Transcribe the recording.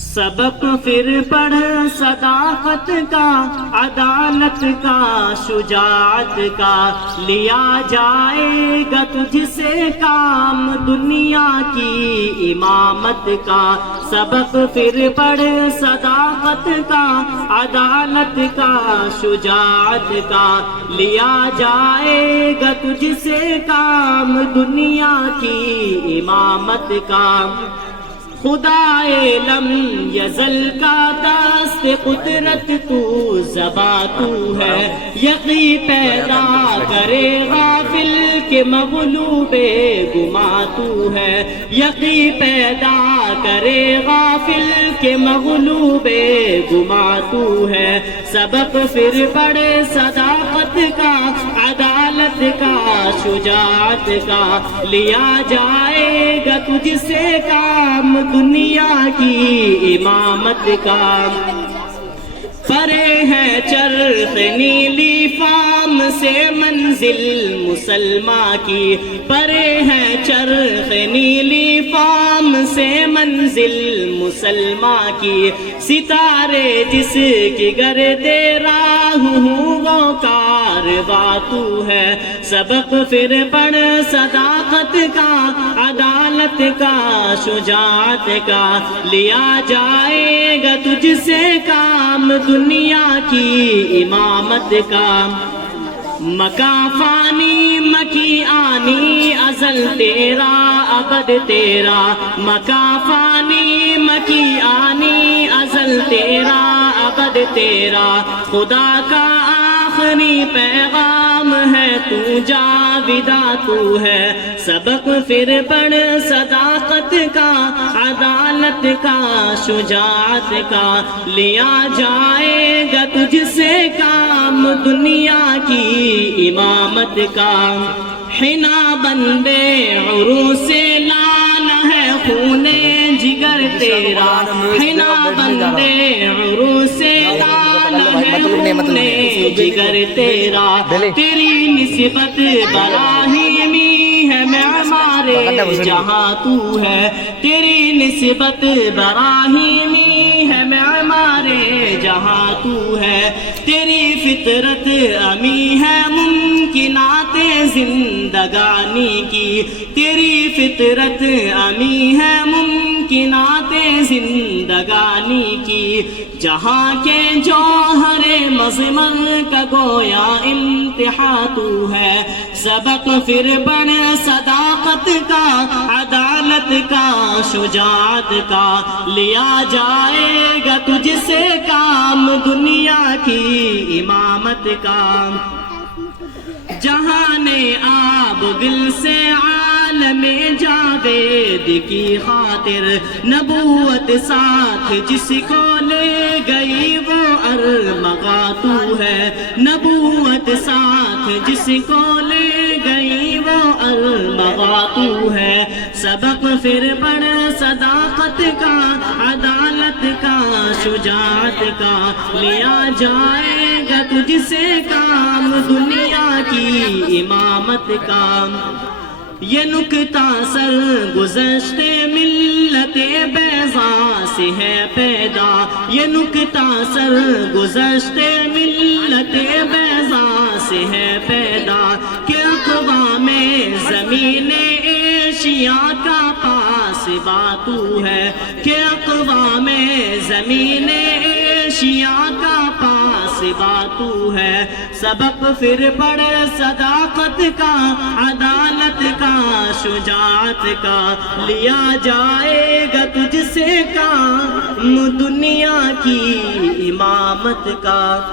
سبق پھر پڑھ صداقت کا، عدالت کا، شجاعت کا، لیا جائے گا تجھ سے کام دنیا کی امامت کا۔ سبق پھر پڑھ صداقت کا، عدالت کا، شجاعت کا، لیا جائے گا تجھ سے کام دنیا کی امامت کا۔ خدائے لم یزل کا دست قدرت تو زباں تو ہے، یقی پیدا کرے غافل کے مغلوب گما تو ہے، یقی پیدا کرے غافل کے مغلوب گما تو ہے۔ سبق پھر پڑھے صداقت کا، عدالت کا، شجاعت کا، لیا جائے گا تجھ سے کام دنیا کی امامت کا۔ پرے ہے چرخ نیلی فام سے منزل مسلمہ کی، پرے ہے چرخ نیلی فام سے منزل مسلمہ کی، ستارے جس کی گرد راہ ہوں وہ کارواں تو ہے۔ سبق پھر پڑھ صداقت کا، عدالت کا، شجاعت کا، لیا جائے گا تجھ سے کام دنیا کی امامت کا۔ مکا فانی مکی آنی ازل تیرا ابد تیرا، مکا فانی مکی آنی ازل تیرا ابد تیرا، خدا کا آخری پیغام ہے تو جاویدہ تو ہے۔ سبق پھر پڑھ صداقت کا، عدالت کا، شجاعت کا، لیا جائے گا تجھ سے کام دنیا کی امامت کا۔ حنا بندے عروس لال ہے خون جگر تیرا، حنا بندے عروس لال ہے خون جگر تیرا، تیری نسبت براہیمی ہے معمار جہاں تو ہے، تیری نسبت براہیمی ہے معمار جہاں تو ہے، تیری فطرت امی ہے ممکنات زندگانی کی، تیری فطرت امی ہے ممکنات زندگانی کی، جہاں کے جوہر مضمر کا گویا انتہا تو ہے۔ سبق پھر پڑھ صداقت کا، عدالت کا، شجاعت کا، لیا جائے گا تجھ سے کام دنیا کی امامت کا۔ جہاں نے آب دل سے عالم جاوید کی خاطر، نبوت ساتھ جس کو لے گئی وہ ارمغاں تو ہے، نبوت ساتھ جس کو لے گئی وہ ارمغاں تو ہے۔ سبق پھر پڑھ صداقت کا، عدالت کا، شجاعت کا، لیا جائے گا تجھ سے کام دنیا کی امامت کا۔ یہ نکتہ سر گزشتے ملت بیضاء سے ہے پیدا، یہ نکتہ سر گزشتے ملت بیضاء سے ہے پیدا، کہ اقوام زمین ایشیا کا پاسباں تو ہے، کہ اقوام زمین ایشیا کا پاسباں تو ہے۔ سبق پھر پڑھ صداقت کا، عدالت کا، شجاعت کا، لیا جائے گا تجھ سے کام دنیا کی امامت کا۔